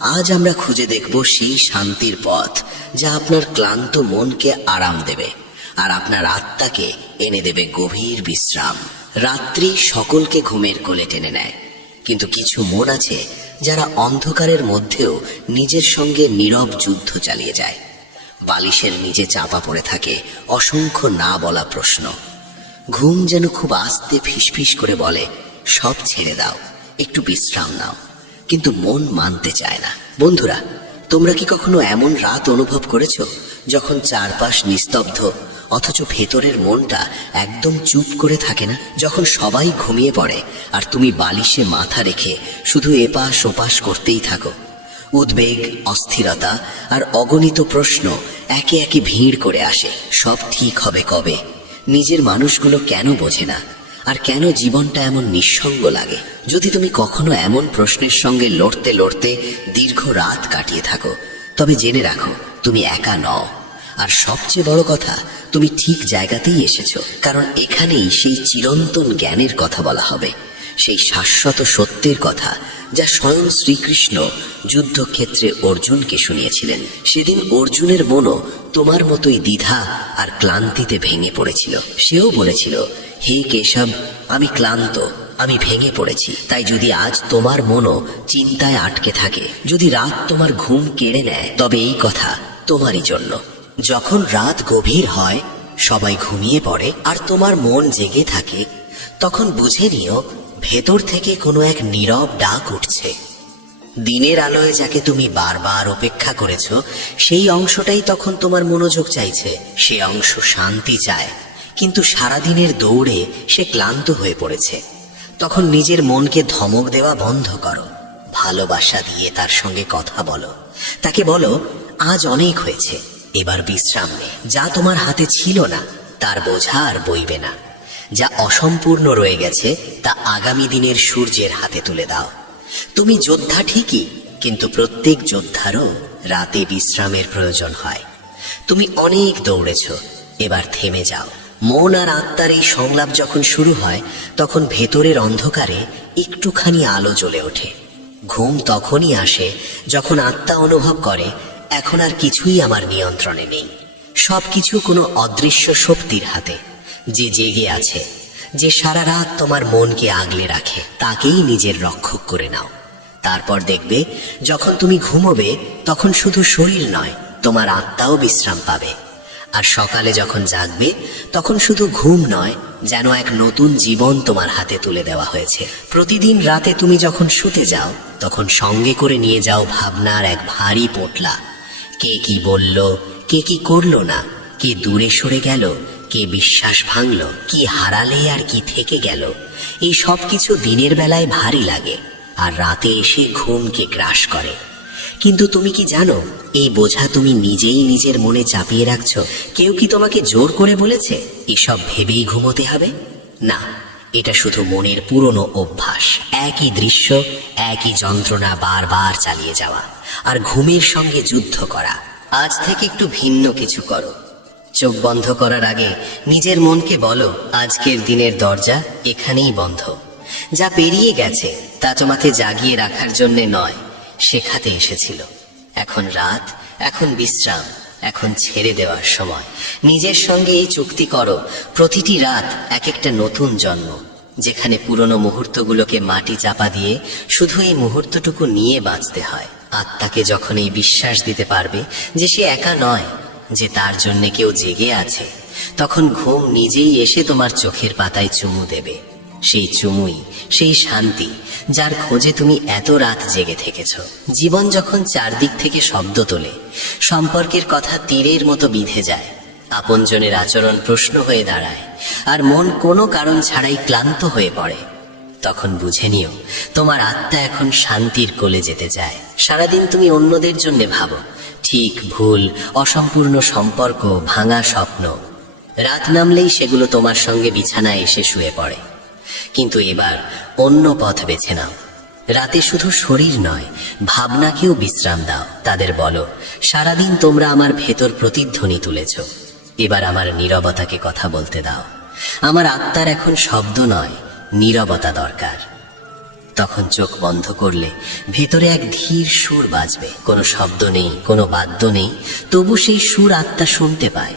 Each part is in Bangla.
আজ আমরা খুঁজে দেখব সেই শান্তির পথ যা আপনার ক্লান্ত মনকে আরাম দেবে আর আপনার আত্মাকে এনে দেবে গভীর বিশ্রাম। রাত্রি সকলকে ঘুমের কোলে টেনে নেয়, কিন্তু কিছু মন আছে যারা অন্ধকারের মধ্যেও নিজের সঙ্গে নীরব যুদ্ধ চালিয়ে যায়। বালিশের নিচে চাপা পড়ে থাকে অসংখ্য না বলা প্রশ্ন। ঘুম যেন খুব আস্তে ফিসফিস করে বলে, সব ছেড়ে দাও, একটু বিশ্রাম নাও, কিন্তু মন মানতে চায় না। বন্ধুরা, তোমরা কি কখনো এমন রাত অনুভব করেছো যখন চারপাশ নিস্তব্ধ অথচ ভেতরের মনটা একদম চুপ করে থাকে না? যখন সবাই ঘুমিয়ে পড়ে আর তুমি বালিশে মাথা রেখে শুধু এপাশ ওপাশ করতেই থাকো। উদ্বেগ, অস্থিরতা আর অগণিত প্রশ্ন একে একে ভিড় করে আসে। সব ঠিক হবে কবে? নিজের মানুষগুলো কেন বোঝে না? আর কেন জীবনটা এমন নিঃসঙ্গ লাগে? যদি তুমি কখনো এমন প্রশ্নের সঙ্গে লড়তে লড়তে দীর্ঘ রাত কাটিয়ে থাকো, তবে জেনে রাখো তুমি একা নও। আর সবচেয়ে বড় কথা, তুমি ঠিক জায়গাতেই এসেছো, কারণ এখানেই সেই চিরন্তন জ্ঞানের কথা বলা হবে, সেই শাশ্বত সত্যের কথা যা স্বয়ং শ্রীকৃষ্ণ যুদ্ধক্ষেত্রে অর্জুনকে শুনিয়েছিলেন। সেদিন অর্জুনের মনও তোমার মতোই দ্বিধা আর ক্লান্তিতে ভেঙে পড়েছিল। সেও বলেছিল, হে কেশব, আমি ক্লান্ত, আমি ভেঙে পড়েছি। তাই যদি আজ তোমার মনও চিন্তায় আটকে থাকে, যদি রাত তোমার ঘুম কেড়ে নেয়, তবে এই কথা তোমারই জন্য। যখন রাত গভীর হয়, সবাই ঘুমিয়ে পড়ে আর তোমার মন জেগে থাকে, তখন বুঝে নিও ভেতর থেকে কোনো এক নীরব ডাক উঠছে। দিনের আলোয় যাকে তুমি বারবার অপেক্ষা করেছ, সেই অংশটাই তখন তোমার মনোযোগ চাইছে। সে অংশ শান্তি চায়, কিন্তু সারাদিনের দৌড়ে সে ক্লান্ত হয়ে পড়েছে। তখন নিজের মনকে ধমক দেওয়া বন্ধ করো, ভালোবাসা দিয়ে তার সঙ্গে কথা বলো। তাকে বলো, আজ অনেক হয়েছে, এবার বিশ্রাম নে। যা তোমার হাতে ছিল না তার বোঝা আর বইবে না। যা অসম্পূর্ণ রয়ে গেছে তা আগামী দিনের সূর্যের হাতে তুলে দাও। তুমি যোদ্ধা ঠিকই, কিন্তু প্রত্যেক যোদ্ধারও রাতে বিশ্রামের প্রয়োজন হয়। তুমি অনেক দৌড়েছ, এবার থেমে যাও। মন আর আত্মার এই সংলাপ যখন শুরু হয়, তখন ভেতরের অন্ধকারে একটুখানি আলো জ্বলে ওঠে। ঘুম তখনই আসে যখন আত্মা অনুভব করে, এখন আর কিছুই আমার নিয়ন্ত্রণে নেই। সবকিছু কোনো অদৃশ্য শক্তির হাতে। যে জেগে আছে, যে সারা রাত তোমার মনকে আগলে রাখে, তাকেই নিজের রক্ষক করে নাও। তারপর দেখবে, যখন তুমি ঘুমোবে, তখন শুধু শরীর নয়, তোমার আত্মাও বিশ্রাম পাবে। আর সকালে যখন জাগবে, তখন শুধু ঘুম নয়, যেন এক নতুন জীবন তোমার হাতে তুলে দেওয়া হয়েছে। প্রতিদিন রাতে তুমি যখন শুতে যাও, তখন সঙ্গে করে নিয়ে যাও ভাবনার এক ভারী পোটলা। কে কি বলল, কে কি করলো না, কে দূরে সরে গেল, কে বিশ্বাস ভাঙল, কি হারালে আর কি থেকে গেল। এই সব কিছু দিনের বেলায় ভারী লাগে আর রাতে এসে ঘুমকে গ্রাস করে। কিন্তু তুমি কি জানো, এই বোঝা তুমি নিজেই নিজের মনে চাপিয়ে রাখছো? কেউ কি তোমাকে জোর করে বলেছে এসব ভেবেই ঘুমোতে হবে? না, এটা শুধু মনের পুরনো অভ্যাস। একই দৃশ্য, একই যন্ত্রণা বারবার চালিয়ে যাওয়া আর ঘুমের সঙ্গে যুদ্ধ করা। আজ থেকে একটু ভিন্ন কিছু করো। চোখ বন্ধ করার আগে নিজের মনকে বলো, আজকের দিনের দরজা এখানেই বন্ধ। যা পেরিয়ে গেছে তা তোমাকে জাগিয়ে রাখার জন্য নয়, শেখাতে এসেছিল। এখন রাত, এখন বিশ্রাম, এখন ছেড়ে দেওয়ার সময়। নিজের সঙ্গে এই চুক্তি করো, প্রতিটি রাত এক একটা নতুন জন্ম, যেখানে পুরনো মুহূর্তগুলোকে মাটি চাপা দিয়ে শুধু এই মুহূর্তটুকু নিয়ে বাঁচতে হয়। আত্মাকে যখন এই বিশ্বাস দিতে পারবে যে সে একা নয়, যে তার জন্য কেউ জেগে আছে, তখন ঘুম নিজেই এসে তোমার চোখের পাতায় চুমু দেবে। সেই চুমুই সেই শান্তি, যার খোঁজে তুমি এত রাত জেগে থেকেছ। জীবন যখন চারদিক থেকে শব্দ তোলে, সম্পর্কের কথা তীরের মতো বিঁধে যায়, আপনজনের আচরণ প্রশ্ন হয়ে দাঁড়ায়, আর মন কোনো কারণ ছাড়াই ক্লান্ত হয়ে পড়ে, তখন বুঝে নিও তোমার আত্মা এখন শান্তির কোলে যেতে চায়। সারাদিন তুমি অন্যদের জন্য ভাবো, ঠিক ভুল, অসম্পূর্ণ সম্পর্ক, ভাঙা স্বপ্ন। রাত নামলেই সেগুলো তোমার সঙ্গে বিছানায় এসে শুয়ে পড়ে। কিন্তু এবার অন্য পথ বেছে নাও। রাতে শুধু শরীর নয়, ভাবনাকেও বিশ্রাম দাও। তাদের বলো, সারাদিন তোমরা আমার ভেতর প্রতিধ্বনি তুলেছ, এবার আমার নীরবতাকে কথা বলতে দাও। আমার আত্মার এখন শব্দ নয়, নীরবতা দরকার। তখন চোখ বন্ধ করলে ভেতরে এক ধীর সুর বাজবে। কোনো শব্দ নেই, কোনো বাদ্য নেই, তবু সেই সুর আত্মা শুনতে পায়।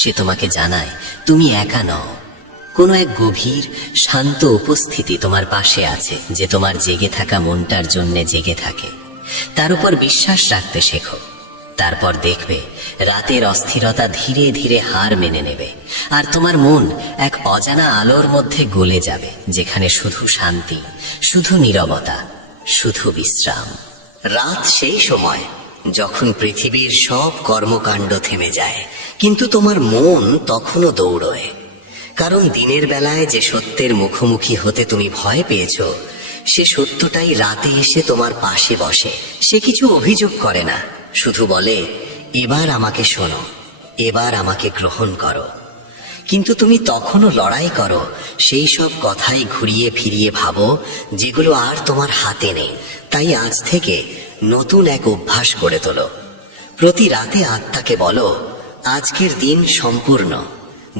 সে তোমাকে জানায় তুমি একা নও। কোনো এক গভীর শান্ত উপস্থিতি তোমার পাশে আছে, যে তোমার জেগে থাকা মনটার জন্যে জেগে থাকে। তার উপর বিশ্বাস রাখতে শেখো। তারপর দেখবে রাতের অস্থিরতা ধীরে ধীরে হার মেনে নেবে, আর তোমার মন এক অজানা আলোর মধ্যে গলে যাবে, যেখানে শুধু শান্তি, শুধু নীরবতা, শুধু বিশ্রাম। রাত সেই সময় যখন পৃথিবীর সব কর্মকাণ্ড থেমে যায়, কিন্তু তোমার মন তখনও দৌড়য়। কারণ দিনের বেলায় যে সত্যের মুখোমুখি হতে তুমি ভয় পেয়েছ, সে সত্যটাই রাতে এসে তোমার পাশে বসে। সে কিছু অভিযোগ করে না, শুধু বলে এবার আমাকে শোনো, এবার আমাকে গ্রহণ করো। কিন্তু তুমি তখনও লড়াই করো, সেই সব কথাই ঘুরিয়ে ফিরিয়ে ভাবো যেগুলো আর তোমার হাতে নেই। তাই আজ থেকে নতুন এক অভ্যাস গড়ে তোলো। প্রতি রাতে আত্মাকে বলো, আজকের দিন সম্পূর্ণ।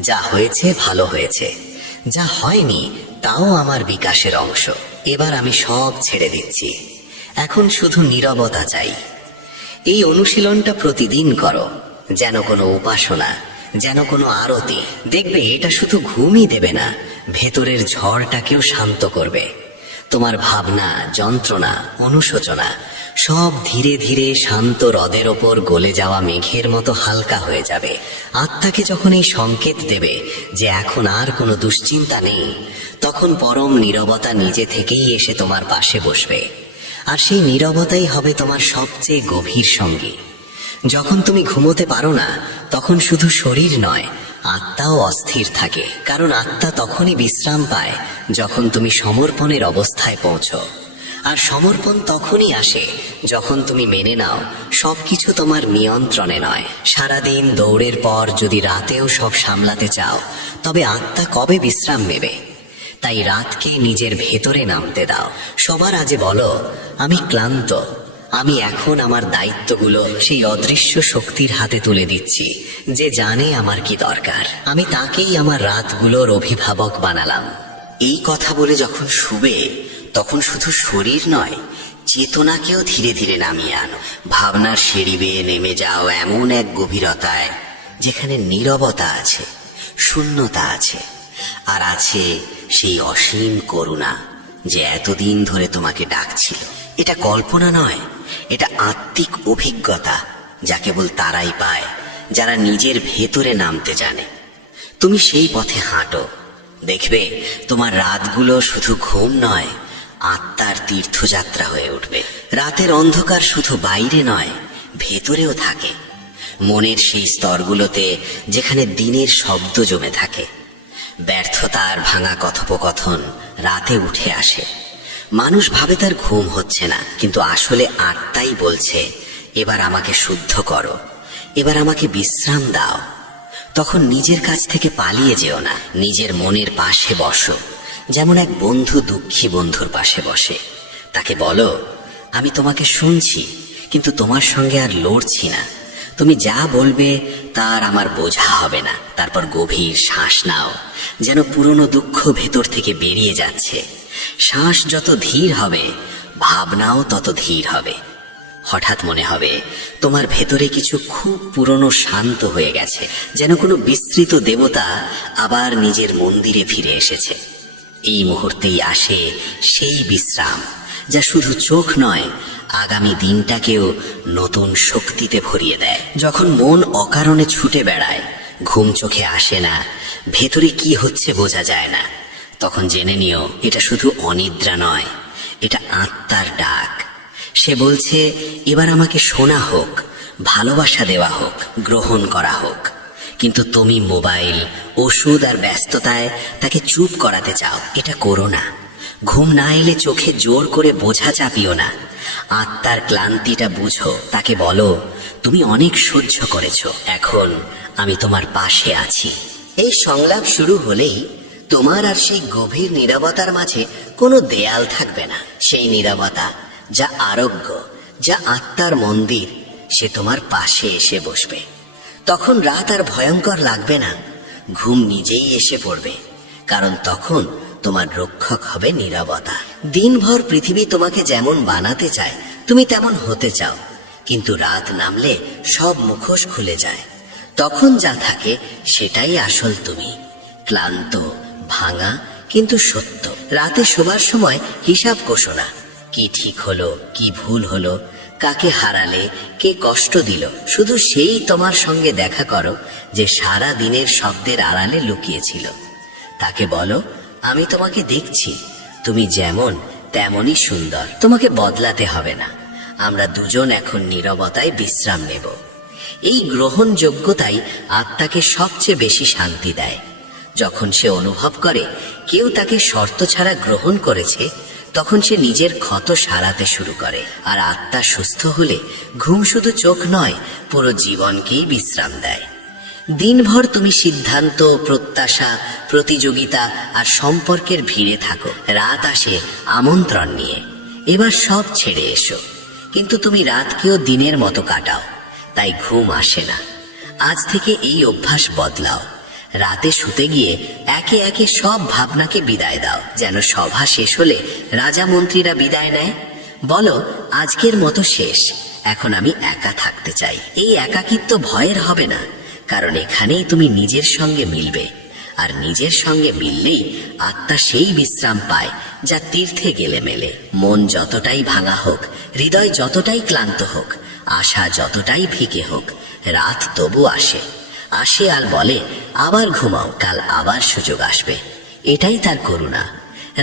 যা হয়েছে ভালো হয়েছে, যা হয়নি তাও আমার বিকাশের অংশ। এবার আমি সব ছেড়ে দিচ্ছি, এখন শুধু নীরবতা চাই। এই অনুশীলনটা প্রতিদিন করো, যেন কোনো উপাসনা, যেন কোনো আরতি। দেখবে এটা শুধু ঘুমই দেবে না, ভেতরের ঝড়টাকেও শান্ত করবে। তোমার ভাবনা, যন্ত্রণা, অনুশোচনা সব ধীরে ধীরে শান্ত হ্রদের ওপর গলে যাওয়া মেঘের মতো হালকা হয়ে যাবে। আত্মাকে যখন এই সংকেত দেবে যে এখন আর কোনো দুশ্চিন্তা নেই, তখন পরম নীরবতা নিজে থেকেই এসে তোমার পাশে বসবে। আর সেই নীরবতাই হবে তোমার সবচেয়ে গভীর সঙ্গী। যখন তুমি ঘুমোতে পারো না, তখন শুধু শরীর নয়, আত্মাও অস্থির থাকে। কারণ আত্মা তখনই বিশ্রাম পায় যখন তুমি সমর্পণের অবস্থায় পৌঁছো। আর সমর্পণ তখনই আসে যখন তুমি মেনে নাও সবকিছু তোমার নিয়ন্ত্রণে নয়। সারাদিন দৌড়ের পর যদি রাতেও সব সামলাতে চাও, তবে আত্মা কবে বিশ্রাম নেবে? তাই রাতকে নিজের ভেতরে নামতে দাও। সবার আগে বলো, আমি ক্লান্ত, আমি এখন আমার দায়িত্বগুলো সেই অদৃশ্য শক্তির হাতে তুলে দিচ্ছি, যে জানে আমার কি দরকার। আমি তাকেই আমার রাতগুলোর অভিভাবক বানালাম। এই কথা বলে যখন শুবে, তখন শুধু শরীর নয়, চেতনাকেও ধীরে ধীরে নামিয়ে আনো। ভাবনার সিঁড়ি বেয়ে নেমে যাও এমন এক গভীরতায় যেখানে নীরবতা আছে, শূন্যতা আছে, আর আছে সেই অসীম করুণা যে এতদিন ধরে তোমাকে ডাকছিল। এটা কল্পনা নয়, এটা আত্মিক অভিজ্ঞতা, যা কেবল তারাই পায় যারা নিজের ভেতরে নামতে জানে। তুমি সেই পথে হাঁটো, দেখবে তোমার রাতগুলো শুধু ঘুম নয়, আত্মার তীর্থযাত্রা হয়ে উঠবে। রাতের অন্ধকার শুধু বাইরে নয়, ভেতরেও থাকে, মনের সেই স্তরগুলোতে যেখানে দিনের শব্দ জমে থাকে। ব্যর্থতার ভাঙা কথোপকথন রাতে উঠে আসে। মানুষ ভাবে তার ঘুম হচ্ছে না, কিন্তু আসলে আত্মাই বলছে, এবার আমাকে শুদ্ধ করো, এবার আমাকে বিশ্রাম দাও। তখন নিজের কাছ থেকে পালিয়ে যেও না, নিজের মনের পাশে বসো, যেমন এক বন্ধু দুঃখী বন্ধুর পাশে বসে। তাকে বলো, আমি তোমাকে শুনছি, কিন্তু তোমার সঙ্গে আর লড়ছি না। তুমি যা বলবে তার আমার বোঝা হবে না। তারপর গভীর শ্বাস নাও, যেন পুরনো দুঃখ ভেতর থেকে বেরিয়ে যাচ্ছে। শ্বাস যত ধীর হবে, ভাবনাও তত ধীর হবে। হঠাৎ মনে হবে তোমার ভেতরে কিছু খুব পুরনো শান্ত হয়ে গেছে, যেন কোনো বিস্মৃত দেবতা আবার নিজের মন্দিরে ফিরে এসেছে। এই মুহূর্তেই আসে সেই বিশ্রাম, যা শুধু চোখ নয়, আগামী দিনটাকেও নতুন শক্তিতে ভরিয়ে দেয়। যখন মন অকারণে ছুটে বেড়ায়, ঘুম চোখে আসে না, ভেতরে কি হচ্ছে বোঝা যায় না, তখন জেনে নিও এটা শুধু অনিদ্রা নয়, এটা আত্মার ডাক। সে বলছে, এবার আমাকে শোনা হোক, ভালোবাসা দেওয়া হোক, গ্রহণ করা হোক। কিন্তু তুমি মোবাইল, ওষুধ আর ব্যস্ততায় তাকে চুপ করাতে চাও। এটা করো না। ঘুম না এলে চোখে জোর করে বোঝা চাপিও না। আত্মার ক্লান্তিটা বুঝো, তাকে বলো, তুমি অনেক সহ্য করেছো, এখন আমি তোমার পাশে আছি। এই সংলাপ শুরু হলেই তোমার আর সেই গভীর নীরবতার মাঝে কোনো দেয়াল থাকবে না। সেই নীরবতা যা আরোগ্য, যা আত্মার মন্দির, সে তোমার পাশে এসে বসবে। তখন রাত আর ভয়ঙ্কর লাগবে না, ঘুম নিজেই এসে পড়বে। কারণ তখন তোমার রক্ষক হবে নীরবতা। দিনভর পৃথিবী তোমাকে যেমন বানাতে চায় তুমি তেমন হতে চাও, কিন্তু রাত নামলে সব মুখোশ খুলে যায়। তখন যা থাকে সেটাই আসল তুমি, ক্লান্ত, ভাঙা, কিন্তু সত্য। রাতে শোবার সময় হিসাব কষো না, কি ঠিক হলো, কি ভুল হলো, কাকে হারালে, কে কষ্ট দিল। শুধু সেই তোমার সঙ্গে দেখা করো যে সারা দিনের শব্দের আড়ালে লুকিয়েছিল। তাকে বলো, আমি তোমাকে দেখছি, তুমি যেমন তেমনই সুন্দর, তোমাকে বদলাতে হবে না। আমরা দুজন এখন নীরবতায় বিশ্রাম নেব। এই গ্রহণযোগ্যতাই আত্মাকে সবচেয়ে বেশি শান্তি দেয়। যখন সে অনুভব করে কেউ তাকে শর্ত ছাড়া গ্রহণ করেছে, তখন সে নিজের ক্ষত সারাতে শুরু করে। আর আত্মা সুস্থ হলে ঘুম শুধু চোখ নয়, পুরো জীবনকেই বিশ্রাম দেয়। দিনভর তুমি সিদ্ধান্ত, প্রত্যাশা, প্রতিযোগিতা আর সম্পর্কের ভিড়ে থাকো। রাত আসে আমন্ত্রণ নিয়ে, এবার সব ছেড়ে এসো। কিন্তু তুমি রাতকেও দিনের মতো কাটাও, তাই ঘুম আসে না। আজ থেকে এই অভ্যাস বদলাও। রাতে শুতে গিয়ে একে একে সব ভাবনাকে বিদায় দাও, যেন সভা শেষ হলে রাজা মন্ত্রীরা বিদায় নেয়। বলো, আজকের মতো শেষ, এখন আমি একা থাকতে চাই। এই একাকিত্ব ভয়ের হবে না, কারণ এখানেই তুমি নিজের সঙ্গে মিলবে। আর নিজের সঙ্গে মিললেই আত্মা সেই বিশ্রাম পায় যা তীর্থে গেলে মেলে। মন যতটাই ভাঙা হোক, হৃদয় যতটাই ক্লান্ত হোক, আশা যতটাই ফিকে হোক, রাত তবু আসে আর বলে, আবার ঘুমাও, কাল আবার সুযোগ আসবে। এটাই তার করুণা।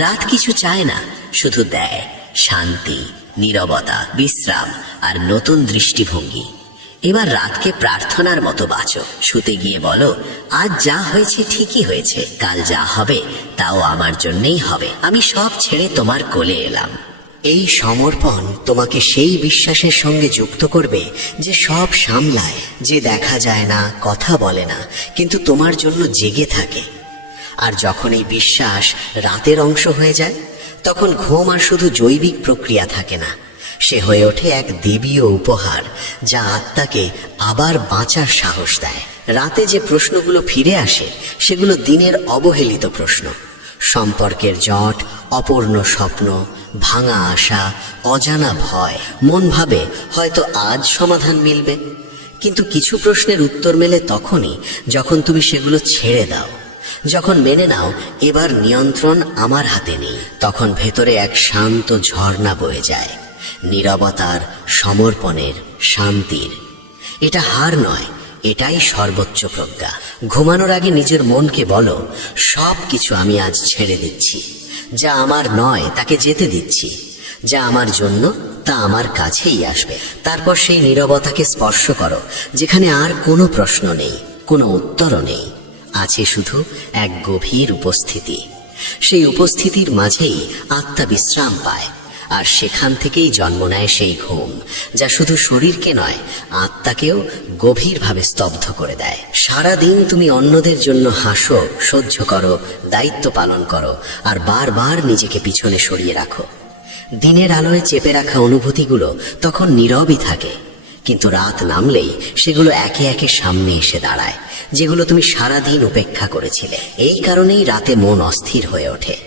রাত কিছু চায় না, শুধু দেয় শান্তি, নীরবতা, বিশ্রাম আর নতুন দৃষ্টিভঙ্গি। এবার রাতকে প্রার্থনার মতো বাঁচো। শুতে গিয়ে বলো, আজ যা হয়েছে ঠিকই হয়েছে, কাল যা হবে তাও আমার জন্যই হবে। আমি সব ছেড়ে তোমার কোলে এলাম। এই সমর্পণ তোমাকে সেই বিশ্বাসের সঙ্গে যুক্ত করবে যে সব সামলায়, যে দেখা যায় না, কথা বলে না, কিন্তু তোমার জন্য জেগে থাকে। আর যখন এই বিশ্বাস রাতের অংশ হয়ে যায়, তখন ঘুম আর শুধু জৈবিক প্রক্রিয়া থাকে না, সে হয়ে ওঠে এক দেবীয় উপহার যা আত্মাকে আবার বাঁচার সাহস দেয়। রাতে যে প্রশ্নগুলো ফিরে আসে সেগুলো দিনের অবহেলিত প্রশ্ন। সম্পর্কের জট, অপূর্ণ স্বপ্ন, ভাঙা আশা, অজানা ভয়। মন ভাবে হয়তো আজ সমাধান মিলবে, কিন্তু কিছু প্রশ্নের উত্তর মেলে তখনই যখন তুমি সেগুলো ছেড়ে দাও, যখন মেনে নাও এবার নিয়ন্ত্রণ আমার হাতে নেই। তখন ভেতরে এক শান্ত ঝর্ণা বয়ে যায়, নীরবতার, সমর্পণের, শান্তির। এটা হার নয়, এটাই সর্বোচ্চ প্রজ্ঞা। ঘুমানোর আগে নিজের মনকে বলো, সব কিছু আমি আজ ছেড়ে দিচ্ছি। যা আমার নয় তাকে যেতে দিচ্ছি, যা আমার জন্য তা আমার কাছেই আসবে। তারপর সেই নীরবতাকে স্পর্শ করো, যেখানে আর কোনো প্রশ্ন নেই, কোনো উত্তরও নেই, আছে শুধু এক গভীর উপস্থিতি। সেই উপস্থিতির মাঝেই আত্মা বিশ্রাম পায়, আর সেখান থেকেই জন্ম নেয় সেই ঘুম যা শুধু শরীরকে নয়, আত্মাকেও গভীরভাবে স্তব্ধ করে দেয়। সারাদিন তুমি অন্যদের জন্য হাসো, সহ্য করো, দায়িত্ব পালন করো, আর বারবার নিজেকে পিছনে সরিয়ে রাখো। দিনের আলোয় চেপে রাখা অনুভূতিগুলো তখন নীরবই থাকে, কিন্তু রাত নামলেই সেগুলো একে একে সামনে এসে দাঁড়ায়, যেগুলো তুমি সারাদিন উপেক্ষা করেছিলে। এই কারণেই রাতে মন অস্থির হয়ে ওঠে।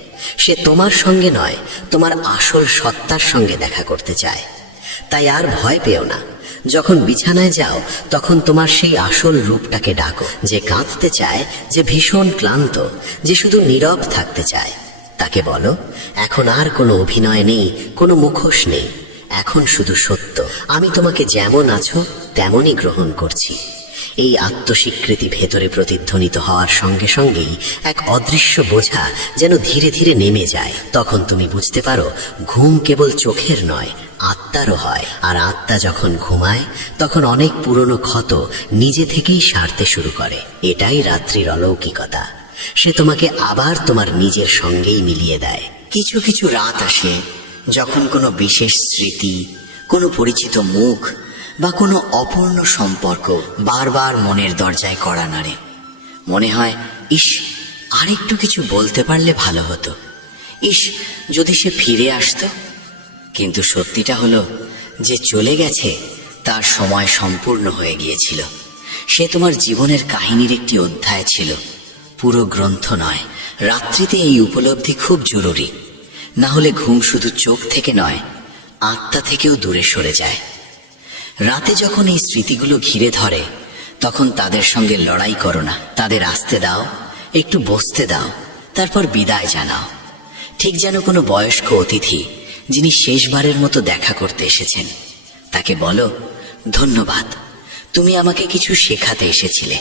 সে তোমার সঙ্গে নয়, তোমার আসল সত্তার সঙ্গে দেখা করতে চায়। তাই আর ভয় পেও না। যখন বিছানায় যাও তখন তোমার সেই আসল রূপটাকে ডাকো, যে কাঁদতে চায়, যে ভীষণ ক্লান্ত, যে শুধু নীরব থাকতে চায়। তাকে বলো, এখন আর কোনো অভিনয় নেই, কোনো মুখোশ নেই, এখন শুধু সত্য। আমি তোমাকে যেমন আছো তেমনই গ্রহণ করছি। এই আত্মস্বীকৃতি ভেতরে প্রতিধ্বনিত হওয়ার সঙ্গে সঙ্গেই এক অদৃশ্য বোঝা যেন ধীরে ধীরে নেমে যায়। তখন তুমি বুঝতে পারো, ঘুম কেবল চোখের নয়, আত্মারও হয়। আর আত্মা যখন ঘুমায় তখন অনেক পুরনো ক্ষত নিজে থেকেই সারতে শুরু করে। এটাই রাত্রির অলৌকিকতা। সে তোমাকে আবার তোমার নিজের সঙ্গেই মিলিয়ে দেয়। কিছু কিছু রাত আসে যখন কোনো বিশেষ স্মৃতি, কোনো পরিচিত মুখ বা কোনো অপূর্ণ সম্পর্ক বারবার মনের দরজায় কড়া নাড়ে। মনে হয়, ইস, আরেকটু কিছু বলতে পারলে ভালো হতো, ইস, যদি সে ফিরে আসতো। কিন্তু সত্যিটা হলো, যে চলে গেছে তার সময় সম্পূর্ণ হয়ে গিয়েছিল। সে তোমার জীবনের কাহিনীর একটি অধ্যায় ছিল, পুরো গ্রন্থ নয়। রাত্রিতে এই উপলব্ধি খুব জরুরি, না হলে ঘুম শুধু চোখ থেকে নয়, আত্মা থেকেও দূরে সরে যায়। রাতে যখন এই স্মৃতিগুলো ঘিরে ধরে, তখন তাদের সঙ্গে লড়াই করো না, তাদের আসতে দাও, একটু বসতে দাও, তারপর বিদায় জানাও। ঠিক যেন কোনো বয়স্ক অতিথি যিনি শেষবারের মতো দেখা করতে এসেছেন, তাকে বলো, ধন্যবাদ, তুমি আমাকে কিছু শেখাতে এসেছিলে,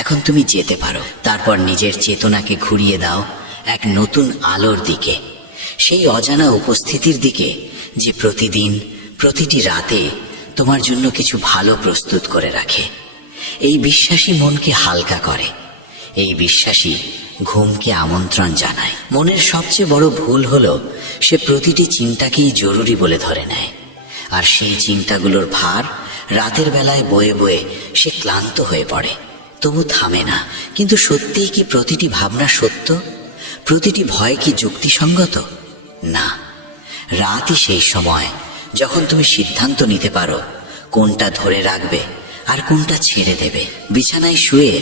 এখন তুমি যেতে পারো। তারপর নিজের চেতনাকে ঘুরিয়ে দাও এক নতুন আলোর দিকে, সেই অজানা উপস্থিতির দিকে যে প্রতিদিন প্রতিটি রাতে তোমার জন্য কিছু ভালো প্রস্তুত করে রাখে। এই বিশ্বাসী মনকে হালকা করে, এই বিশ্বাসী ঘুমকে আমন্ত্রণ জানায়। মনের সবচেয়ে বড় ভুল হলো সে প্রতিটি চিন্তাকেই জরুরি বলে ধরে নেয়, আর সেই চিন্তাগুলোর ভার রাতের বেলায় বয়ে বয়ে সে ক্লান্ত হয়ে পড়ে, তবু থামে না। কিন্তু সত্যিই কি প্রতিটি ভাবনা সত্য? প্রতিটি ভয় কি যুক্তিসঙ্গত? না। রাতই সেই সময় যখন তুমি সিদ্ধান্ত নিতে পারো কোনটা ধরে রাখবে আর কোনটা ছেড়ে দেবে। বিছানায় শুয়ে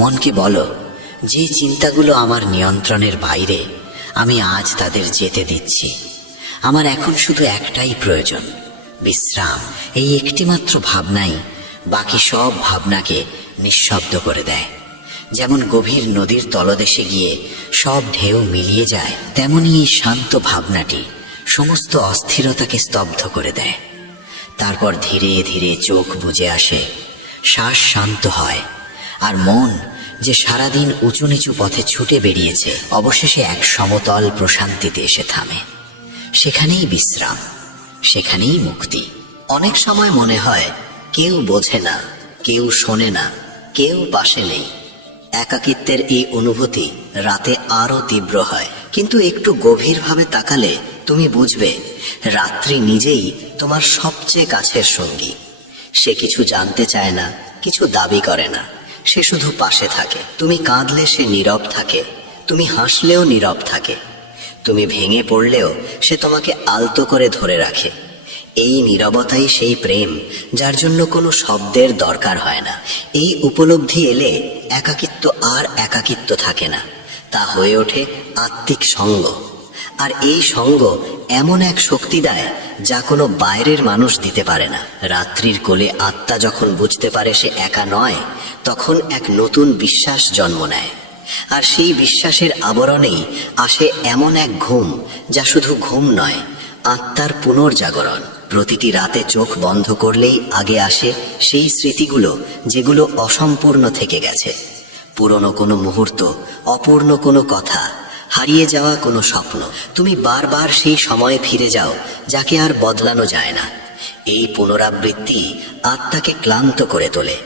মনকে বলো, যে চিন্তাগুলো আমার নিয়ন্ত্রণের বাইরে, আমি আজ তাদের যেতে দিচ্ছি। আমার এখন শুধু একটাই প্রয়োজন, বিশ্রাম। এই একটিমাত্র ভাবনাই বাকি সব ভাবনাকে নিঃশব্দ করে দেয়। যেমন গভীর নদীর তলদেশে গিয়ে সব ঢেউ মিলিয়ে যায়, তেমনি এই শান্ত ভাবনাটি সমস্ত অস্থিরতাকে স্তব্ধ করে দেয়। তারপর ধীরে ধীরে চোখ বুজে আসে, শ্বাস শান্ত হয়, আর মন যে সারাদিন উঁচু নিচু পথে ছুটে বেরিয়েছে, অবশেষে এক সমতল প্রশান্তিতে এসে থামে। সেখানেই বিশ্রাম, সেখানেই মুক্তি। অনেক সময় মনে হয় কেউ বোঝে না, কেউ শোনে না, কেউ পাশে নেই। একাকিত্বের এই অনুভূতি রাতে আরো তীব্র হয়, কিন্তু একটু গভীরভাবে তাকালে তুমি বুঝবে রাত্রি নিজেই তোমার সবচেয়ে কাছের সঙ্গী। সে কিছু জানতে চায় না, কিছু দাবি করে না, সে শুধু পাশে থাকে। তুমি কাঁদলে সে নীরব থাকে, তুমি হাসলেও নীরব থাকে, তুমি ভেঙে পড়লেও সে তোমাকে আলতো করে ধরে রাখে। এই নীরবতাই সেই প্রেম যার জন্য কোনো শব্দের দরকার হয় না। এই উপলব্ধি এলে একাকিত্ব আর একাকিত্ব থাকে না, তা হয়ে ওঠে আত্মিক সঙ্গ। আর এই সঙ্গ এমন এক শক্তি দেয় যা কোনো বাইরের মানুষ দিতে পারে না। রাত্রির কোলে আত্মা যখন বুঝতে পারে সে একা নয়, তখন এক নতুন বিশ্বাস জন্ম নেয়। আর সেই বিশ্বাসের আবরণেই আসে এমন এক ঘুম যা শুধু ঘুম নয়, আত্মার পুনর্জাগরণ। প্রতিটি রাতে চোখ বন্ধ করলেই আগে আসে সেই স্মৃতিগুলো যেগুলো অসম্পূর্ণ থেকে গেছে। পুরনো কোনো মুহূর্ত, অপূর্ণ কোনো কথা, হারিয়ে যাওয়া কোনো স্বপ্ন। তুমি বারবার সেই সময়ে ফিরে যাও যাকে আর বদলানো যায় না। এই পুনরাবৃত্তি আত্মাকে ক্লান্ত করে তোলে,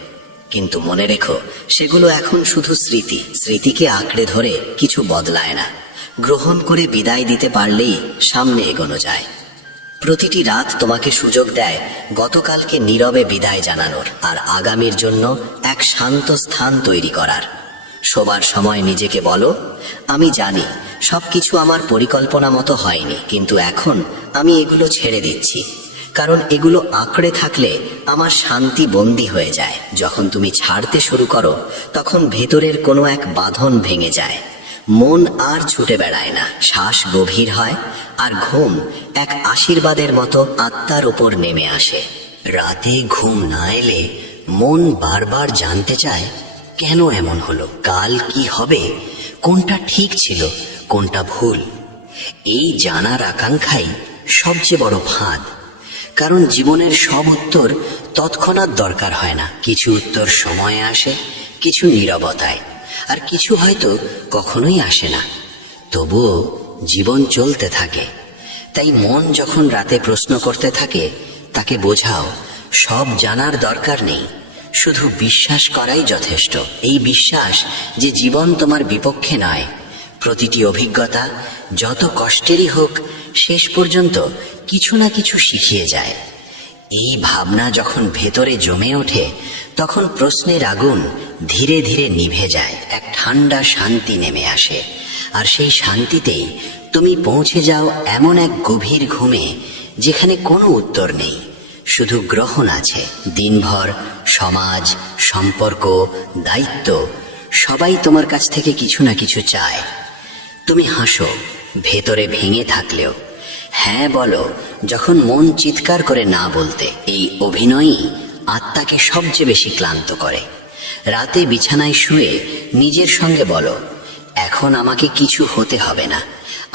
কিন্তু মনে রেখো, সেগুলো এখন শুধু স্মৃতি। স্মৃতিকে আঁকড়ে ধরে কিছু বদলায় না, গ্রহণ করে বিদায় দিতে পারলেই সামনে এগোনো যায়। প্রতিটি রাত তোমাকে সুযোগ দেয় গতকালকে নীরবে বিদায় জানানোর, আর আগামীর জন্য এক শান্ত স্থান তৈরি করার। শোবার সময় নিজেকে বলো, আমি জানি সবকিছু আমার পরিকল্পনা মতো হয়নি, কিন্তু এখন আমি এগুলো ছেড়ে দিচ্ছি, কারণ এগুলো আঁকড়ে থাকলে আমার শান্তি বন্দী হয়ে যায়। যখন তুমি ছাড়তে শুরু করো, তখন ভেতরের কোনো এক বাঁধন ভেঙে যায়, মন আর ছুটে বেড়ায় না, শ্বাস গভীর হয়, আর ঘুম এক আশীর্বাদের মতো আত্মার উপর নেমে আসে। রাতে ঘুম না এলে মন বারবার জানতে চায়, কেন এমন হলো, কাল কি হবে, কোনটা ঠিক ছিল, কোনটা ভুল। এই জানার আকাঙ্ক্ষাই সবচেয়ে বড় ফাঁদ, কারণ জীবনের সব উত্তর তৎক্ষণাৎ দরকার হয় না। কিছু উত্তর সময়ে আসে, কিছু নীরবতায়, আর কিছু হয়তো কখনোই আসে না। তবুও জীবন চলতে থাকে। তাই মন যখন রাতে প্রশ্ন করতে থাকে, তাকে বোঝাও সব জানার দরকার নেই, শুধু বিশ্বাস করাই যথেষ্ট। এই বিশ্বাস যে জীবন তোমার বিপক্ষে নয়, প্রতিটি অভিজ্ঞতা যত কষ্টেরই হোক শেষ পর্যন্ত কিছু না কিছু শিখিয়ে যায়। এই ভাবনা যখন ভেতরে জমে ওঠে, তখন প্রশ্নের আগুন ধীরে ধীরে নিভে যায়, এক ঠান্ডা শান্তি নেমে আসে। আর সেই শান্তিতেই তুমি পৌঁছে যাও এমন এক গভীর ঘুমে যেখানে কোনো উত্তর নেই, শুধু গ্রহণ আছে। দিনভর সমাজ, সম্পর্ক, দায়িত্ব সবাই তোমার কাছ থেকে কিছু না কিছু চায়, তুমি হাসো ভেতরে ভেঙে থাকলেও, হ্যাঁ বলো যখন মন চিৎকার করে না বলতে। এই অভিনয়ই আত্মাকে সবচেয়ে বেশি ক্লান্ত করে। রাতে বিছানায় শুয়ে নিজের সঙ্গে বলো, এখন আমাকে কিছু হতে হবে না,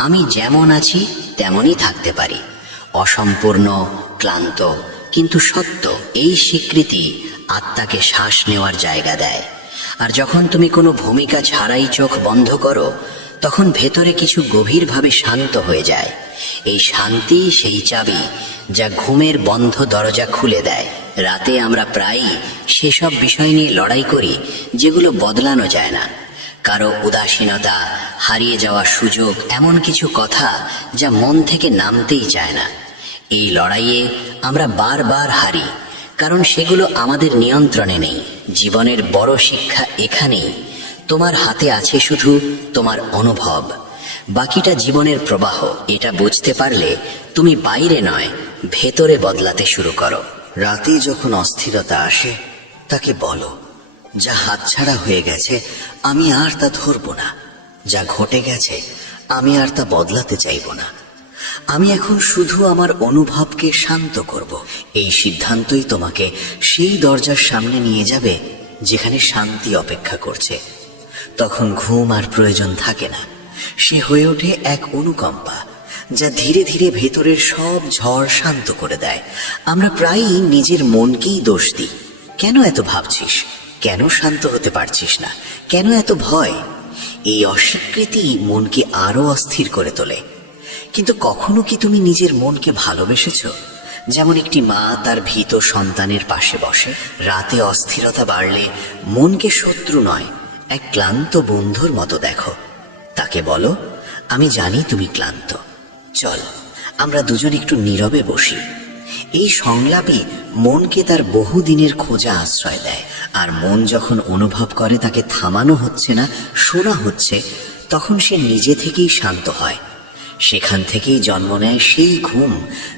আমি যেমন আছি তেমনই থাকতে পারি। অসম্পূর্ণ, ক্লান্ত কিন্তু সত্য, এই স্বীকৃতি আত্মাকে শ্বাস নেওয়ার জায়গা দেয়। আর যখন তুমি কোনো ভূমিকা ছাড়াই চোখ বন্ধ করো, তখন ভেতরে কিছু গভীরভাবে শান্ত হয়ে যায়। এই শান্তি সেই চাবি যা ঘুমের বন্ধ দরজা খুলে দেয়। রাতে আমরা প্রায়ই সেসব বিষয় নিয়ে লড়াই করি যেগুলো বদলানো যায় না। কারো উদাসীনতা, হারিয়ে যাওয়া সুযোগ, এমন কিছু কথা যা মন থেকে নামতেই চায় না। এই লড়াইয়ে আমরা বারবার হারি, কারণ সেগুলো আমাদের নিয়ন্ত্রণে নেই। জীবনের বড় শিক্ষা এখানেই, তোমার হাতে আছে শুধু তোমার অনুভব, বাকিটা জীবনের প্রবাহ। এটা বুঝতে পারলে তুমি বাইরে নয়, ভেতরে বদলাতে শুরু করো। রাতে যখন অস্থিরতা আসে, তাকে বলো, যা হাতছাড়া হয়ে গেছে আমি আর তা ধরব না, যা ঘটে গেছে আমি আর তা বদলাতে চাইব না, আমি এখন শুধু আমার অনুভবকে শান্ত করব। এই সিদ্ধান্তই তোমাকে সেই দরজার সামনে নিয়ে যাবে যেখানে শান্তি অপেক্ষা করছে। তখন ঘুম আর প্রয়োজন থাকে না, সে হয়ে ওঠে এক অনুকম্পা যা ধীরে ধীরে ভেতরের সব ঝড় শান্ত করে দেয়। আমরা প্রায়ই নিজের মনকেই দোষ দিই, কেন এত ভাবছিস, কেন শান্ত হতে পারছিস না, কেন এত ভয়। এই অস্বীকৃতি মনকে আরো অস্থির করে তোলে। কিন্তু কখনো কি তুমি নিজের মনকে ভালোবেসেছ? যেমন একটি মা তার ভীত সন্তানের পাশে বসে। রাতে অস্থিরতা বাড়লে মনকে শত্রু নয়, এক ক্লান্ত বন্ধুর মতো দেখো। তাকে বলো, আমি জানি তুমি ক্লান্ত, চল আমরা দুজন একটু নীরবে বসি। এই সংলাপই মনকে তার বহুদিনের খোঁজা আশ্রয় দেয়। আর মন যখন অনুভব করে তাকে থামানো হচ্ছে না, শোনা হচ্ছে, তখন সে নিজে থেকেই শান্ত হয়। সেখান থেকেই জন্ম নেয় সেই ঘুম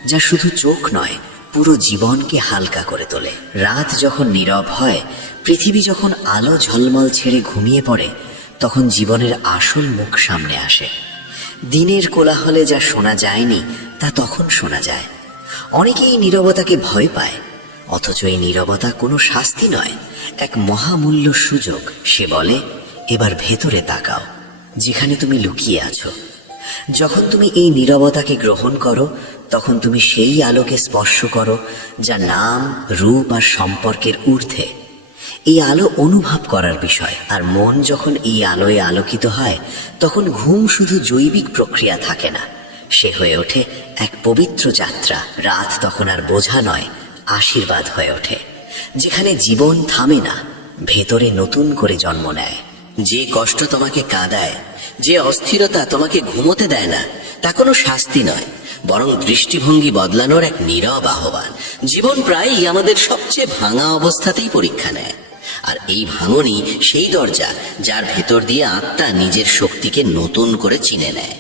যা শুধু চোখ নয়, পুরো জীবনকে হালকা করে তোলে। রাত যখন নীরব হয়, পৃথিবী যখন আলো ঝলমল ছেড়ে ঘুমিয়ে পড়ে, তখন জীবনের আসল মুখ সামনে আসে। দিনের কোলাহলে যা শোনা যায়নি তা তখন শোনা যায়। অনেকেই নীরবতাকে ভয় পায়, অথচ এই নীরবতা কোনো শাস্তি নয়, এক মহামূল্য সুযোগ। সে বলে, এবার ভেতরে তাকাও, যেখানে তুমি লুকিয়ে আছো। যখন তুমি এই নীরবতাকে গ্রহণ করো, তখন তুমি সেই আলোকে স্পর্শ করো যা নাম, রূপ আর সম্পর্কের ঊর্ধ্বে। এই আলো অনুভব করার বিষয়। আর মন যখন এই আলোয় আলোকিত হয়, তখন ঘুম শুধু জৈবিক প্রক্রিয়া থাকে না, সে হয়ে ওঠে এক পবিত্র যাত্রা। রাত তখন আর বোঝা নয়, আশীর্বাদ হয়ে ওঠে, যেখানে জীবন থামে না, ভেতরে নতুন করে জন্ম নেয়। যে কষ্ট তোমাকে কাঁদায়, যে অস্থিরতা তোমাকে ঘুমোতে দেয় না, তা কোনো শাস্তি নয়, বরং দৃষ্টিভঙ্গি বদলানোর এক নীরব আহ্বান। জীবন প্রায়ই আমাদের সবচেয়ে ভাঙা অবস্থাতেই পরীক্ষা নেয়। আর এই ভাঙনই সেই দরজা যার ভেতর দিয়ে আত্মা নিজের শক্তিকে নতুন করে চিনে নেয়।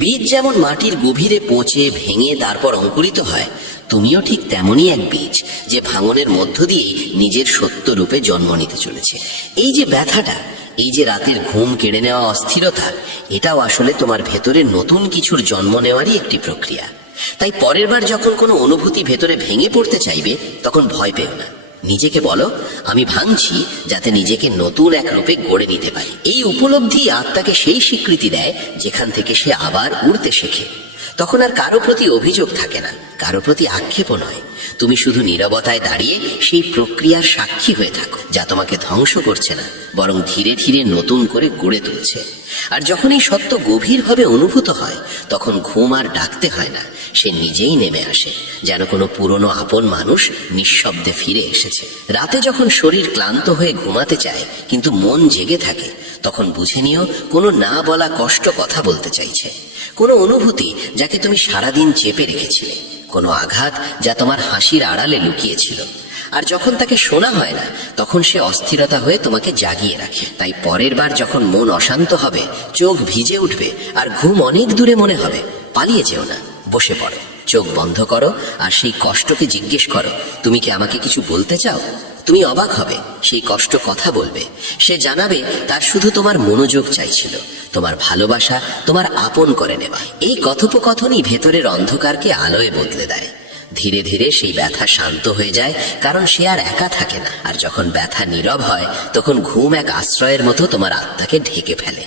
বীজ যেমন মাটির গভীরে পচে ভেঙে তারপর অঙ্কুরিত হয়, তুমিও ঠিক তেমনই এক বীজ, যে ভাঙনের মধ্য দিয়েই নিজের সত্য রূপে জন্ম নিতে চলেছে। এই যে ব্যথাটা, এই যে রাতের ঘুম কেড়ে নেওয়া অস্থিরতা, এটাও আসলে তোমার ভেতরে নতুন কিছুর জন্ম নেওয়ারই একটি প্রক্রিয়া। তাই পরের বার যখন কোনো অনুভূতি ভেতরে ভেঙে পড়তে চাইবে, তখন ভয় পেও না। নিজেকে বলো, আমি ভাঙছি যাতে নিজেকে নতুন এক রূপে গড়ে নিতে পারি। এই উপলব্ধি আত্মাকে সেই স্বীকৃতি দেয় যেখান থেকে সে আবার উড়তে শেখে। তখন আর কারো প্রতি অভিযোগ থাকে না, কারো প্রতি আক্ষেপও নয়। তুমি শুধু নীরবতায় দাঁড়িয়ে সেই প্রক্রিয়ার সাক্ষী হয়ে থাকো, যা তোমাকে ধ্বংস করছে না, বরং ধীরে ধীরে নতুন করে গড়ে তুলছে। আর যখন এই সত্য গভীরভাবে অনুভূত হয়, তখন ঘুম আর ডাকতে হয় না, সে নিজেই নেমে আসে, যেন কোনো পুরনো আপন মানুষ নিঃশব্দে ফিরে এসেছে। রাতে যখন শরীর ক্লান্ত হয়ে ঘুমাতে চায় কিন্তু মন জেগে থাকে, তখন বুঝে নিও কোনো না বলা কষ্ট কথা বলতে চাইছে, কোনো অনুভূতি যাকে তুমি সারাদিন চেপে রেখেছিলে, কোনো আঘাত যা তোমার হাসির আড়ালে লুকিয়েছিল। আর যখন তাকে শোনা হয় না, তখন সে অস্থিরতা হয়ে তোমাকে জাগিয়ে রাখে। তাই পরের বার যখন মন অশান্ত হবে, চোখ ভিজে উঠবে আর ঘুম অনেক দূরে মনে হবে, পালিয়ে যেও না, বসে পড়ো, চোখ বন্ধ করো আর সেই কষ্টকে জিজ্ঞেস করো, তুমি কি আমাকে কিছু বলতে চাও? তুমি অবাক হবে, সেই কষ্ট কথা বলবে। সে জানাবে তার শুধু তোমার মনোযোগ চাইছিল, তোমার ভালোবাসা, তোমার আপন করে নেওয়া। এই কথোপকথনই ভেতরের অন্ধকারকে আলোয় বদলে দেয়। ধীরে ধীরে সেই ব্যথা শান্ত হয়ে যায়, কারণ সে আর একা থাকে না। আর যখন ব্যথা নীরব হয়, তখন ঘুম এক আশ্রয়ের মতো তোমার আত্মাকে ঢেকে ফেলে।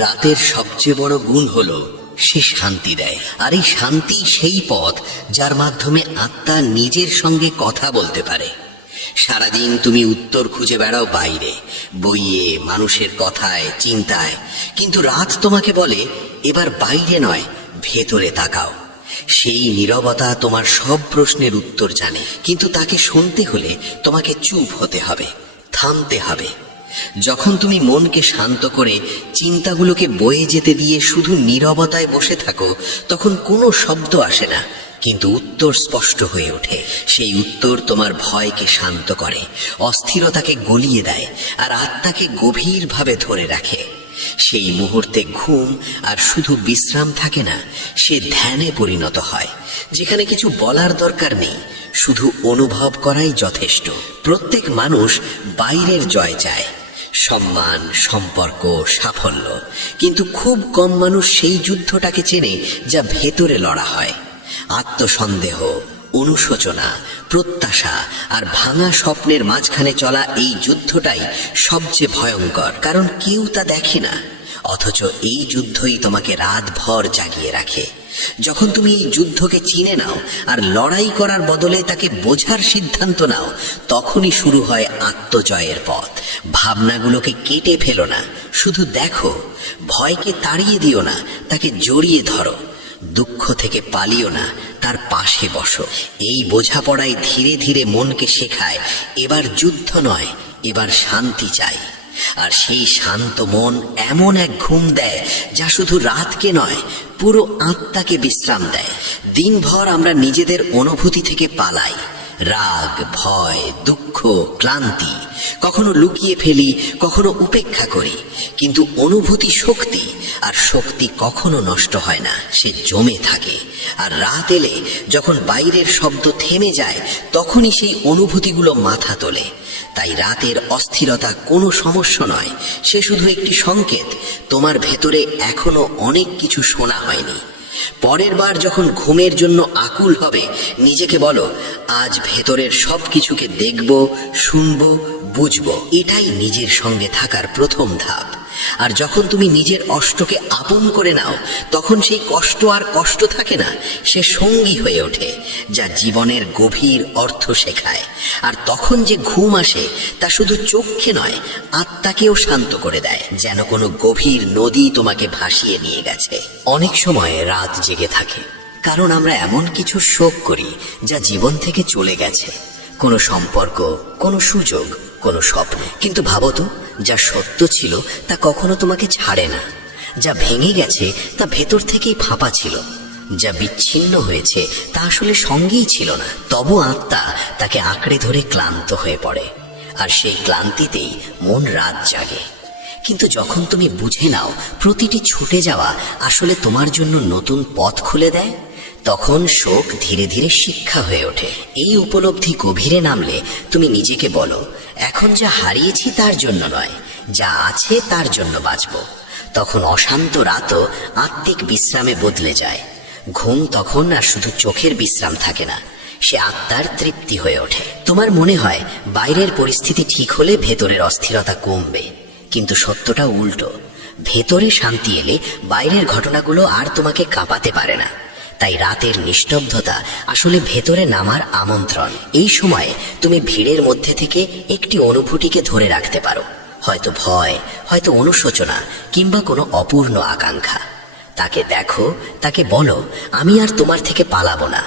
রাতের সবচেয়ে বড় গুণ হলো সে শান্তি দেয়। আর এই শান্তি সেই পথ যার মাধ্যমে আত্মা নিজের সঙ্গে কথা বলতে পারে। সারাদিন তুমি উত্তর খুঁজে বেড়াও বাইরে, বইয়ে, মানুষের কথায়, চিন্তায়, কিন্তু রাত তোমাকে বলে এবার বাইরে নয়, ভেতরে তাকাও। সেই নীরবতা তোমার সব প্রশ্নের উত্তর জানে, কিন্তু তাকে শুনতে হলে তোমাকে চুপ হতে হবে, থামতে হবে। যখন তুমি মনকে শান্ত করে চিন্তাগুলোকে বয়ে যেতে দিয়ে শুধু নীরবতায় বসে থাকো, তখন কোনো শব্দ আসে না, কিন্তু উত্তর স্পষ্ট হয়ে ওঠে। সেই উত্তর তোমার ভয়কে শান্ত করে, অস্থিরতাকে গলিয়ে দেয়, আর আত্মাকে গভীরভাবে ধরে রাখে। সেই মুহূর্তে ঘুম আর শুধু বিশ্রাম থাকে না, সে ধ্যানে পরিণত হয়, যেখানে কিছু বলার দরকার নেই, শুধু অনুভব করাই যথেষ্ট। প্রত্যেক মানুষ বাইরের জয় চায়, সম্মান, সম্পর্ক, সাফল্য, কিন্তু খুব কম মানুষ সেই যুদ্ধটাকে চেনে যা ভেতরে লড়া হয়। আত্মসন্দেহ, অনুশোচনা, প্রত্যাশা আর ভাঙা স্বপ্নের মাঝখানে চলা এই যুদ্ধটাই সবচেয়ে ভয়ঙ্কর, কারণ কেউ তা দেখে না। অথচ এই যুদ্ধই তোমাকে রাতভর জাগিয়ে রাখে। যখন তুমি এই যুদ্ধকে চিনে নাও আর লড়াই করার বদলে তাকে বোঝার সিদ্ধান্ত নাও, তখনই শুরু হয় আত্মজয়ের পথ। ভাবনাগুলোকে কেটে ফেলো না, শুধু দেখো। ভয়কে তাড়িয়ে দিও না, তাকে জড়িয়ে ধরো। দুঃখ থেকে পালিও না, তার পাশে বসো। এই বোঝাপড়াই ধীরে ধীরে মনকে শেখায় এবার যুদ্ধ নয়, এবার শান্তি চাই। আর সেই শান্ত মন এমন এক ঘুম দেয় যা শুধু রাতকে নয়, পুরো আত্মাকে বিশ্রাম দেয়। দিনভর আমরা নিজেদের অনুভূতি থেকে পালাই, রাগ, ভয়, দুঃখ, ক্লান্তি, কখনো লুকিয়ে ফেলি, কখনো উপেক্ষা করি। কিন্তু অনুভূতি শক্তি, আর শক্তি কখনো নষ্ট হয় না, সে জমে থাকে। আর রাত এলে যখন বাইরের শব্দ থেমে যায়, তখনই সেই অনুভূতিগুলো মাথা তোলে। তাই রাতের অস্থিরতা কোনো সমস্যা নয়, সে শুধু একটি সংকেত তোমার ভেতরে এখনো অনেক কিছু শোনা হয়নি। পরের বার যখন ঘুমের জন্য আকুল হবে, নিজেকে বলো, আজ ভেতরের সব কিছুকে দেখব, শুনব, বুঝবো। এটাই নিজের সঙ্গে থাকার প্রথম ধাপ। আর যখন তুমি নিজের অষ্টকে আপন করে নাও, তখন সেই কষ্ট আর কষ্ট থাকে না, সে সঙ্গী হয়ে ওঠে, যা জীবনের গভীর অর্থ শেখায়। আর তখন যে ঘুম আসে, তা শুধু চোখে নয়, আত্মাকেও শান্ত করে দেয়, যেন কোনো গভীর নদী তোমাকে ভাসিয়ে নিয়ে গেছে। অনেক সময় রাত জেগে থাকে, কারণ আমরা এমন কিছু শোক করি যা জীবন থেকে চলে গেছে। কোনো সম্পর্ক, কোনো সুযোগ, কোনো স্বপ্ন। কিন্তু ভাবো তো, যা সত্য ছিল তা কখনো তোমাকে ছাড়ে না। যা ভেঙে গেছে তা ভেতর থেকেই ফাঁপা ছিল। যা বিচ্ছিন্ন হয়েছে তা আসলে সঙ্গেই ছিল না। তবু আত্মা তাকে আঁকড়ে ধরে ক্লান্ত হয়ে পড়ে, আর সেই ক্লান্তিতেই মন রাত জাগে। কিন্তু যখন তুমি বুঝে নাও প্রতিটি ছুটে যাওয়া আসলে তোমার জন্য নতুন পথ খুলে দেয়, তখন শোক ধীরে ধীরে শিক্ষা হয়ে ওঠে। এই উপলব্ধি গভীরে নামলে তুমি নিজেকে বলো, এখন যা হারিয়েছি তার জন্য নয়, যা আছে তার জন্য বাঁচব। তখন অশান্ত রাতও আত্মিক বিশ্রামে বদলে যায়। ঘুম তখন আর শুধু চোখের বিশ্রাম থাকে না, সে আত্মার তৃপ্তি হয়ে ওঠে। তোমার মনে হয় বাইরের পরিস্থিতি ঠিক হলে ভেতরের অস্থিরতা কমবে, কিন্তু সত্যটা উল্টো। ভেতরে শান্তি এলে বাইরের ঘটনাগুলো আর তোমাকে কাঁপাতে পারে না। তাই রাতের নিস্তব্ধতা আসলে ভেতরে নামার আমন্ত্রণ। এই সময়ে তুমি ভিড়ের মধ্যে থেকে একটি অনুভূতিকে ধরে রাখতে পারো, হয়তো ভয়, হয়তো অনুশোচনা, কিংবা কোনো অপূর্ণ আকাঙ্ক্ষা। তাকে দেখো, তাকে বলো, আমি আর তোমার থেকে পালাবো না।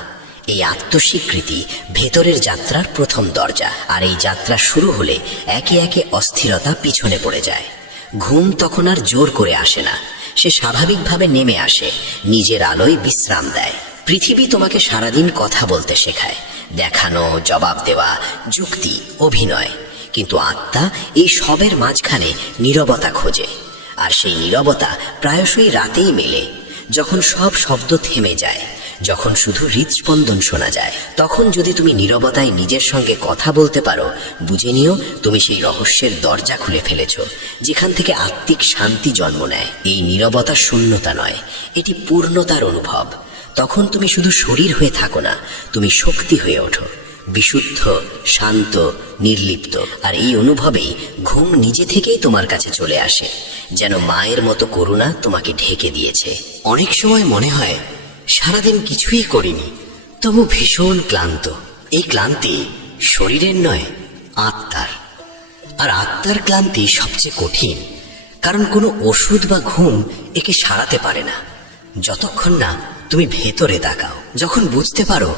এই আত্মস্বীকৃতি ভেতরের যাত্রার প্রথম দরজা। আর এই যাত্রা শুরু হলে একে একে অস্থিরতা পিছনে পড়ে যায়। ঘুম তখন আর জোর করে আসে না, সে স্বাভাবিকভাবে নেমে আসে, নিজের আলোয় বিশ্রাম দেয়। পৃথিবী তোমাকে সারাদিন কথা বলতে শেখায়, দেখানো, জবাব দেওয়া, যুক্তি, অভিনয়। কিন্তু আত্মা এই সবের মাঝখানে নীরবতা খোঁজে। আর সেই নীরবতা প্রায়শই রাতেই মেলে, যখন সব শব্দ থেমে যায়, যখন শুধু হৃদস্পন্দন শোনা যায়। তখন যদি তুমি নীরবতায় নিজের সঙ্গে কথা বলতে পারো, বুঝে নিও তুমি সেই রহস্যের দরজা খুলে ফেলেছ, যেখান থেকে আত্মিক শান্তি জন্ম নেয়। এই নীরবতা শূন্যতা নয়, এটি পূর্ণতার অনুভব। তখন তুমি শুধু শরীর হয়ে থাকো না, তুমি শক্তি হয়ে ওঠো, বিশুদ্ধ, শান্ত, নির্লিপ্ত। আর এই অনুভবেই ঘুম নিজে থেকেই তোমার কাছে চলে আসে, যেন মায়ের মতো করুণা তোমাকে ঢেকে দিয়েছে। অনেক সময় মনে হয় সারাদিন কিছুই করিনি, তবু ভীষণ ক্লান্ত। এই ক্লান্তি শরীরের নয়, আত্মার। আর আত্মার ক্লান্তি সবচেয়ে কঠিন, কারণ কোনো ওষুধ বা ঘুম একে সারাতে পারে না, যতক্ষণ না তুমি ভেতরে তাকাও। যখন বুঝতে পারো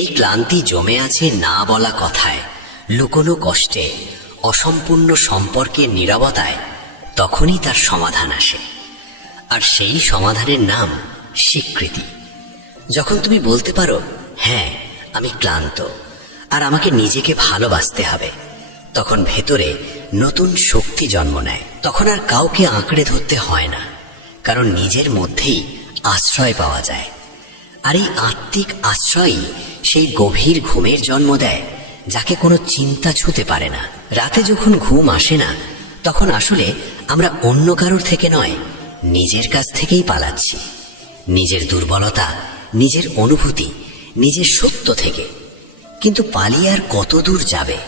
এই ক্লান্তি জমে আছে না বলা কথায়, লুকোনো কষ্টে, অসম্পূর্ণ সম্পর্কের নীরবতায়, তখনই তার সমাধান আসে। আর সেই সমাধানের নাম স্বীকৃতি। যখন তুমি বলতে পারো, হ্যাঁ আমি ক্লান্ত আর আমাকে নিজেকে ভালোবাসতে হবে, তখন ভেতরে নতুন শক্তি জন্ম নেয়। তখন আর কাউকে আঁকড়ে ধরতে হয় না, কারণ নিজের মধ্যেই আশ্রয় পাওয়া যায়। আর এই আত্মিক আশ্রয়ই সেই গভীর ঘুমের জন্ম দেয়, যাকে কোনো চিন্তা ছুঁতে পারে না। রাতে যখন ঘুম আসে না, তখন আসলে আমরা অন্য কারোর থেকে নয়, নিজের কাছ থেকেই পালাচ্ছি। নিজের দুর্বলতা, নিজের অনুভূতি, নিজের সত্য থেকে। কিন্তু পালিয়ে আর কত দূর যাবে?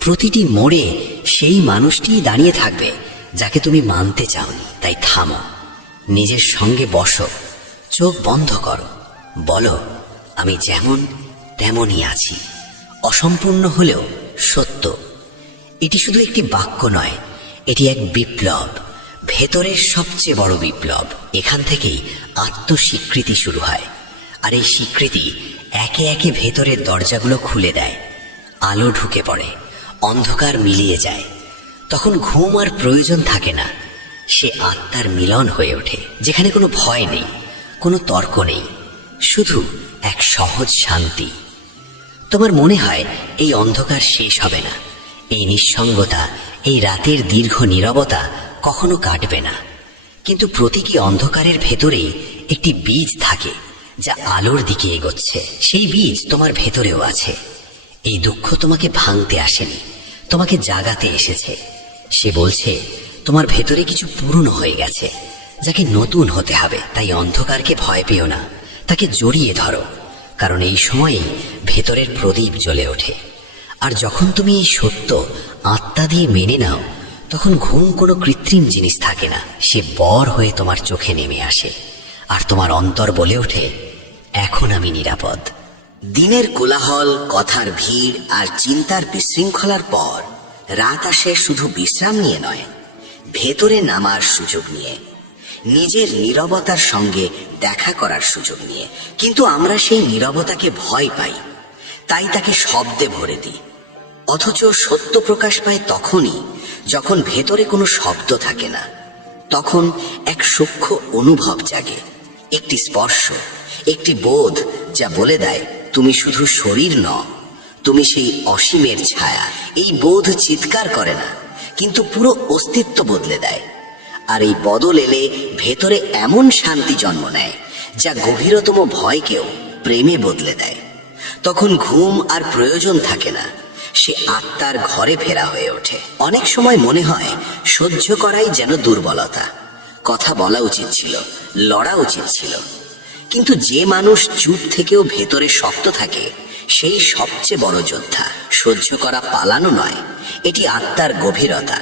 প্রতিটি মোড়ে সেই মানুষটিই দাঁড়িয়ে থাকবে যাকে তুমি মানতে চাওনি। তাই থামো, নিজের সঙ্গে বসো, চোখ বন্ধ করো, বলো আমি যেমন তেমনই আছি, অসম্পূর্ণ হলেও সত্য। এটি শুধু একটি বাক্য নয়, এটি এক বিপ্লব, ভেতরের সবচেয়ে বড় বিপ্লব। এখান থেকেই আত্মস্বীকৃতি শুরু হয়। আর এই স্বীকৃতি একে একে ভেতরের দরজাগুলো খুলে দেয়। আলো ঢুকে পড়ে, অন্ধকার মিলিয়ে যায়। তখন ঘুম আর প্রয়োজন থাকে না, সে আত্মার মিলন হয়ে ওঠে, যেখানে কোনো ভয় নেই, কোনো তর্ক নেই, শুধু এক সহজ শান্তি। তোমার মনে হয় এই অন্ধকার শেষ হবে না, এই নিঃসঙ্গতা, এই রাতের দীর্ঘ নীরবতা কখনো কাটবে না। কিন্তু প্রতীকী অন্ধকারের ভেতরেই একটি বীজ থাকে, যা আলোর দিকে এগোচ্ছে। সেই বীজ তোমার ভেতরেও আছে। এই দুঃখ তোমাকে ভাঙতে আসেনি, তোমাকে জাগাতে এসেছে। সে বলছে তোমার ভেতরে কিছু পুরনো হয়ে গেছে, যাকে নতুন হতে হবে। তাই অন্ধকারকে ভয় পেও না, তাকে জড়িয়ে ধরো, কারণ এই সময়েই ভেতরের প্রদীপ জ্বলে ওঠে। আর যখন তুমি এই সত্য আত্মা দিয়ে মেনে নাও, তখন ঘুম কোনো কৃত্রিম জিনিস থাকে না, সে বর হয়ে তোমার চোখে নেমে আসে। আর তোমার অন্তর বলে ওঠে, এখন আমি নিরাপদ। দিনের কোলাহল, কথার ভিড় আর চিন্তার বিশৃঙ্খলার পর রাত আসে শুধু বিশ্রাম নিয়ে নয়, ভেতরে নামার সুযোগ নিয়ে, নিজের নীরবতার সঙ্গে দেখা করার সুযোগ নিয়ে। কিন্তু আমরা সেই নীরবতাকে ভয় পাই, তাই তাকে শব্দে ভরে দিই। অথচ সত্য প্রকাশ পায় তখনই যখন ভেতরে কোনো শব্দ থাকে না। তখন এক সূক্ষ্ম অনুভব জাগে, একটি স্পর্শ, একটি বোধ, যা বলে দেয় তুমি শুধু শরীর নও, তুমি সেই অসীমের ছায়া। এই বোধ চিৎকার করে না, কিন্তু পুরো অস্তিত্ব বদলে দেয়। আর এই বদল এলে ভেতরে এমন শান্তি জন্ম নেয়, যা গভীরতম ভয়কেও প্রেমে বদলে দেয়। তখন ঘুম আর প্রয়োজন থাকে না, সে আত্মার ঘরে ফেরা হয়ে ওঠে। অনেক সময় মনে হয় সহ্য করাই যেন দুর্বলতা, কথা বলা উচিত ছিল, লড়া উচিত ছিল। কিন্তু যে মানুষ চুপ থেকেও ভেতরে শক্ত থাকে, সেই সবচেয়ে বড় যোদ্ধা। সহ্য করা পালানো নয়, এটি আত্মার গভীরতা,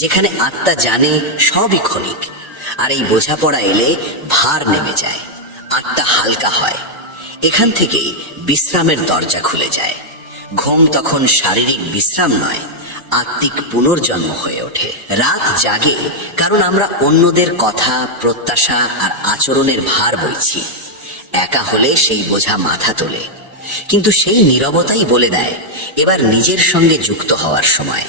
যেখানে আত্মা জানে সবই ক্ষণিক। আর এই বোঝাপড়া এলে ভার নেমে যায়, আত্মা হালকা হয়। এখান থেকেই বিশ্রামের দরজা খুলে যায়। ঘুম তখন শারীরিক বিশ্রাম নয়, আত্মিক পুনর্জন্ম হয়ে ওঠে। রাত জাগে কারণ আমরা অন্যদের কথা, প্রত্যাশা আর আচরণের ভার বইছি। একা হলে সেই বোঝা মাথা তোলে, কিন্তু সেই নীরবতাই বলে দেয় এবার নিজের সঙ্গে যুক্ত হওয়ার সময়।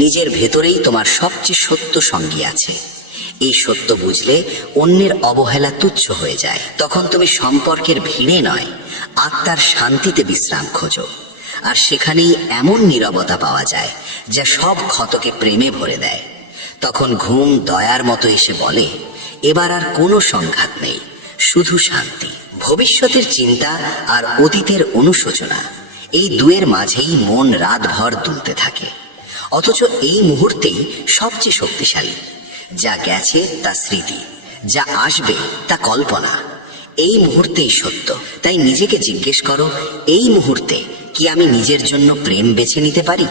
নিজের ভেতরেই তোমার সবচেয়ে সত্য সঙ্গী আছে। এই সত্য বুঝলে অন্যের অবহেলা তুচ্ছ হয়ে যায়। তখন তুমি সম্পর্কের ভিড়ে নয়, আত্মার শান্তিতে বিশ্রাম খোঁজো। আর সেখানেই এমন নীরবতা পাওয়া যায় যা সব ক্ষতকে প্রেমে ভরে দেয়। তখন ঘুম দয়ার মতো এসে বলে, এবার আর কোনো সংঘাত নেই, শুধু শান্তি। ভবিষ্যতের চিন্তা আর অতীতের অনুশোচনা, এই দুয়ের মাঝেই মন রাতভর দুলতে থাকে। অথচ এই মুহূর্তেই সবচেয়ে শক্তিশালী। যা গেছে তা স্মৃতি, যা আসবে তা কল্পনা। এই মুহূর্তেই সত্য। তাই নিজেকে জিজ্ঞেস করো, এই মুহূর্তে কি আমি নিজের জন্য প্রেম বেছে নিতে পারি?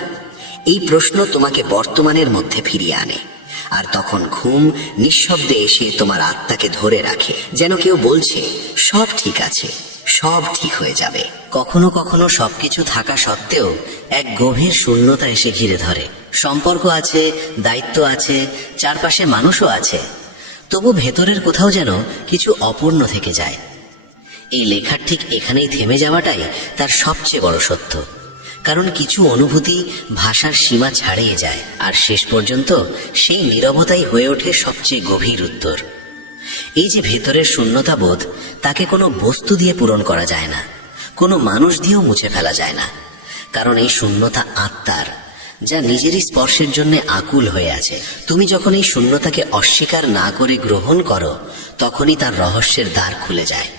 এই প্রশ্ন তোমাকে বর্তমানের মধ্যে ফিরিয়ে আনে। আর তখন ঘুম নিঃশব্দে এসে তোমার আত্মাকে ধরে রাখে, যেন কেউ বলছে সব ঠিক আছে, সব ঠিক হয়ে যাবে। কখনো কখনো সবকিছু থাকা সত্ত্বেও এক গভীর শূন্যতা এসে ঘিরে ধরে। সম্পর্ক আছে, দায়িত্ব আছে, চারপাশে মানুষও আছে, তবু ভেতরের কোথাও যেন কিছু অপূর্ণ থেকে যায়। এই লেখার ঠিক এখানেই থেমে যাওয়াটাই তার সবচেয়ে বড় সত্য। কারণ কিছু অনুভূতি ভাষার সীমা ছাড়িয়ে যায়, আর শেষ পর্যন্ত সেই নীরবতাই হয়ে ওঠে সবচেয়ে গভীর উত্তর। এই যে ভেতরের শূন্যতা বোধ, তাকে কোনো বস্তু দিয়ে পূরণ করা যায় না, কোনো মানুষ দিয়েও মুছে ফেলা যায় না। কারণ এই শূন্যতা আত্মার, যা নিজেরই স্পর্শের জন্য আকুল হয়ে আছে। তুমি যখন এই শূন্যতাকে অস্বীকার না করে গ্রহণ করো, তখনই তার রহস্যের দ্বার খুলে যায়।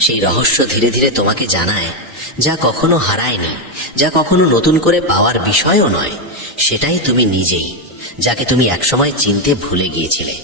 সেই রহস্য ধীরে ধীরে তোমাকে জানায়, যা কখনো হারায়নি, যা কখনো নতুন করে পাওয়ার বিষয়ও নয়, সেটাই তুমি নিজেই, যাকে তুমি একসময় চিনতে ভুলে গিয়েছিলে।